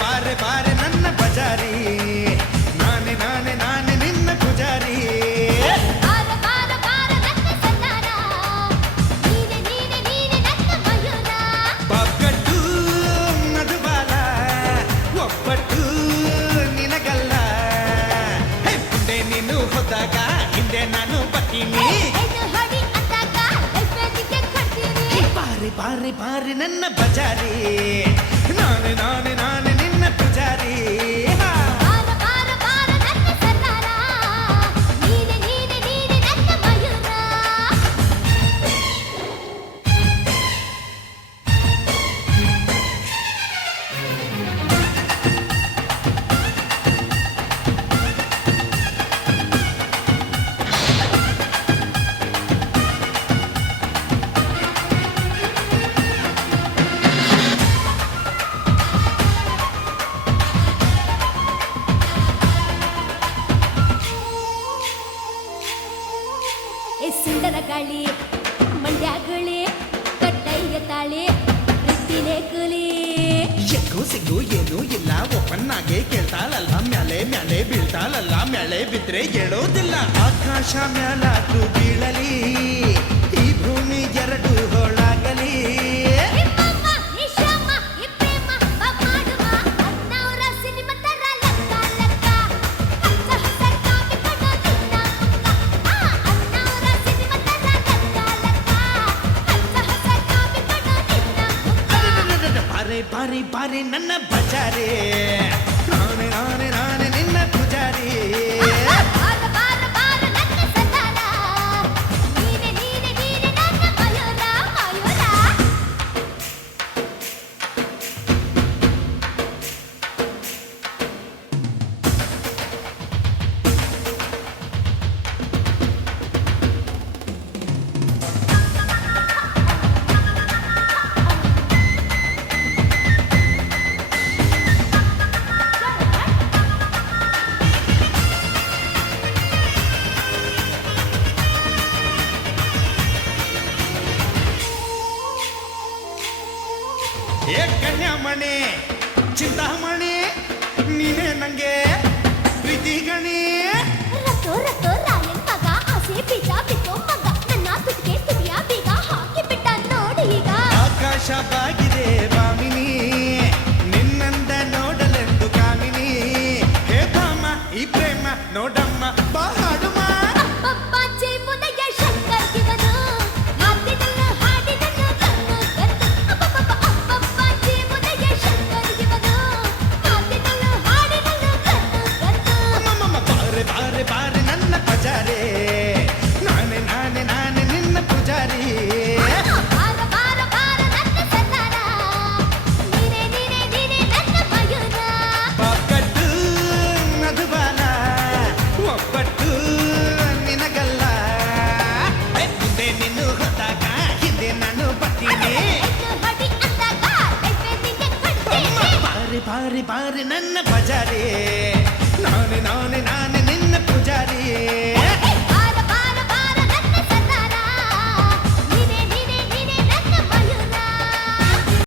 ಬಾರೆ ಬಾರೆ ನನ್ನ ಬಜಾರಿ ನಾನೆ ನಾನೆ ನಾನೆ ನಿನ್ನ ಪೂಜಾರಿ ಪಕ್ಕಟ್ಟು ಮಧುಬಾಲ ಒಪ್ಪಟ್ಟು ನಿನಗಲ್ಲ ಮುಂದೆ ನೀನು ಹೋದಾಗ ಹಿಂದೆ ನಾನು ಬರ್ತೀನಿ ಬಾರೆ ಬಾರೆ ಬಾರೆ ನನ್ನ ಬಜಾರಿ ನಾನೆ ನಾನೆ ನಾನೆ ನಿನ್ನ ಪೂಜಾರಿ ಸುಂದರ ಗಾಳಿ ಮಂಡ್ಯಗಳೇ ಕಟ್ಟಯ್ಯ ತಾಳೆ ಪ್ರೀತಿನೇ ಕುಲಿ ಎಕ್ಕೂ ಸಿಗ್ಗೂ ಏನೂ ಇಲ್ಲ ಒಪ್ಪನ್ನಾಗೆ ಕೇಳ್ತಾಳಲ್ಲ ಮ್ಯಾಲೆ ಮ್ಯಾಲೆ ಬೀಳ್ತಾಳಲ್ಲ ಮ್ಯಾಲೆ ಬಿದ್ರೆ ಹೇಳೋದಿಲ್ಲ ಆಕಾಶ ಮ್ಯಾಲಾದ್ರೂ ಬೀಳಲಿ ಈ ಭೂಮಿ ಎರಡು ಹೋಳಾಗಲಿ ಬಾರಿ ಬಾರಿ ನನ್ನ ಬಜಾರಿ ನಾನೆ ನಾನೆ ನಾನೆ ನಿನ್ನ ಪೂಜಾರಿ ಕನ್ಯಾಮಣಿ ಚಿಂತಾಮಣಿ ನೀನೇ ನಂಗೆ ಪ್ರೀತಿ ಗಣಿ ರತೋ ರತೋ ರಾಯನ್ ಮಗ ಆಸೆ ಬೀಜ ಬಿತ್ತೋ ಮಗ ನನ್ನ ತುಟಿಗೆ ತುಟಿಯ ಬೀಗ ಹಾಕಿ ಬಿಟ್ಟ ನೋಡಿ ಈಗ ಆಕಾಶ ಬಾಗಿದೆ ಬಾಮಿನಿ ನಿನ್ನಂದ ನೋಡಲೆಂದು ಕಾಮಿನಿ ಹೇ ಭಾಮ ಈ ಪ್ರೇಮ ನೋಡಮ್ಮ ಬಾ ಹಾಡುಮ ಬಾರೆ ನನ್ನ ಪೂಜಾರಿ ನಾನೆ ನಾನೆ ನಾನೆ ನಿನ್ನ ಪೂಜಾರಿ ಪಕ್ಕಟ್ಟು ಮಧುಬಾಲ ಒಪ್ಪಟ್ಟು ನಿನಗಲ್ಲ ಮುಂದೆ ನಿನ್ನು ಹೋದಾಗ ಹಿಂದೆ ನಾನು ಬರ್ತೀನಿ ಬಾರೆ ಬಾರೆ ಬಾರೆ ನನ್ನ ಬಜಾರಿ